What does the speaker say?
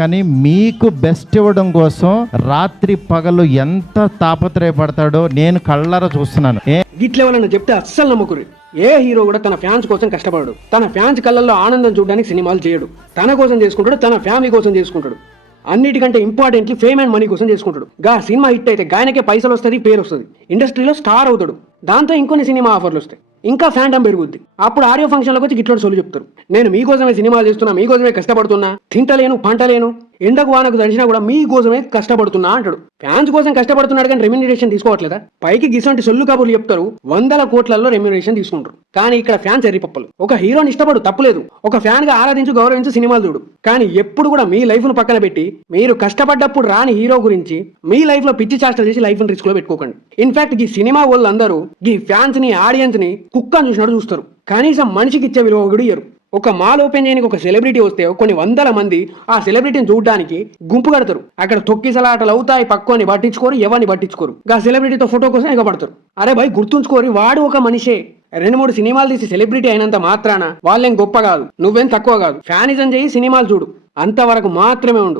కానీ మీకు బెస్ట్ ఇవ్వడం కోసం రాత్రి పగలు ఎంత తాపత్రయపడతాడో నేను కళ్ళారా చూస్తున్నాను. గిట్ల ఎవరన్నా చెప్తే అస్సలు నమ్మకురి. ఏ హీరో కూడా తన ఫ్యాన్స్ కోసం కష్టపడడు. తన ఫ్యాన్స్ కళ్ళల్లో ఆనందం చూడడానికి సినిమాలు చేయడు. తన కోసం చేసుకుంటాడు, తన ఫ్యామిలీ కోసం చేసుకుంటాడు. అన్నిటికంటే ఇంపార్టెంట్లీ ఫేమ్ అండ్ మనీ కోసం చేసుకుంటాడు. గా సినిమా హిట్ అయితే గాయనకే పైసలు వస్తుంది, పేరు వస్తుంది, ఇండస్ట్రీలో స్టార్ అవుతాడు. దాంతో ఇంకొన్ని సినిమా ఆఫర్లు వస్తాయి, ఇంకా ఫ్యాంటమ్ పెరుగుద్ది. అప్పుడు ఆడియో ఫంక్షన్లకు వచ్చి గిట్లోటి సోలు చెప్తారు, నేను మీకోసమే సినిమాలు చేస్తున్నా, మీకోసమే కష్టపడుతున్నా, తింటలేను పంటలేను, ఎండకు వానకు తడిచినా కూడా మీకోసమే కష్టపడుతున్నా అంటాడు. ఫ్యాన్స్ కోసం కష్టపడుతున్నాడు కానీ రెమ్యూనరేషన్ తీసుకోవట్లేదా? పైకి గిసంటి సొల్లు కబుర్లు చెప్తారు, 100 కోట్లలో రెమ్యూనరేషన్ తీసుకుంటారు. కానీ ఇక్కడ ఫ్యాన్స్ ఎర్రిపప్పలు. ఒక హీరోని ఇష్టపడు, తప్పులేదు. ఒక ఫ్యాన్ గా ఆరాధించు, గౌరవించు, సినిమాలు చూడు. కానీ ఎప్పుడు కూడా మీ లైఫ్ ను పక్కన పెట్టి మీరు కష్టపడ్డప్పుడు రాని హీరో గురించి మీ లైఫ్ లో పిచ్చి చేష్టలు చేసి లైఫ్ ని రిస్క్ లో పెట్టుకోకండి. ఇన్ఫాక్ట్ ఈ సినిమా వాళ్ళందరూ ఈ ఫ్యాన్స్ ని, ఆడియన్స్ ని కుక్కని చూసినట్టు చూస్తారు. కనీసం మనిషికి ఇచ్చే విలువ కూడా ఇయ్యరు. ఒక మాల్ ఓపెన్ చేయడానికి ఒక సెలబ్రిటీ వస్తే కొన్ని 100 మంది ఆ సెలబ్రిటీని చూడడానికి గుంపు కడతారు. అక్కడ తొక్కిసలాటలు అవుతాయి, పక్కని పట్టించుకోరు, ఎవరిని పట్టించుకోరు. ఆ సెలబ్రిటీతో ఫోటో కోసం ఎగబడతారు. అరే భయ్, గుర్తుంచుకోరి, వాడు ఒక మనిషే. 2-3 సినిమాలు తీసి సెలబ్రిటీ అయినంత మాత్రాన వాళ్ళేం గొప్ప కాదు, నువ్వేం తక్కువ కాదు. ఫ్యానిజం చేయి, సినిమాలు చూడు, అంతవరకు మాత్రమే ఉండు.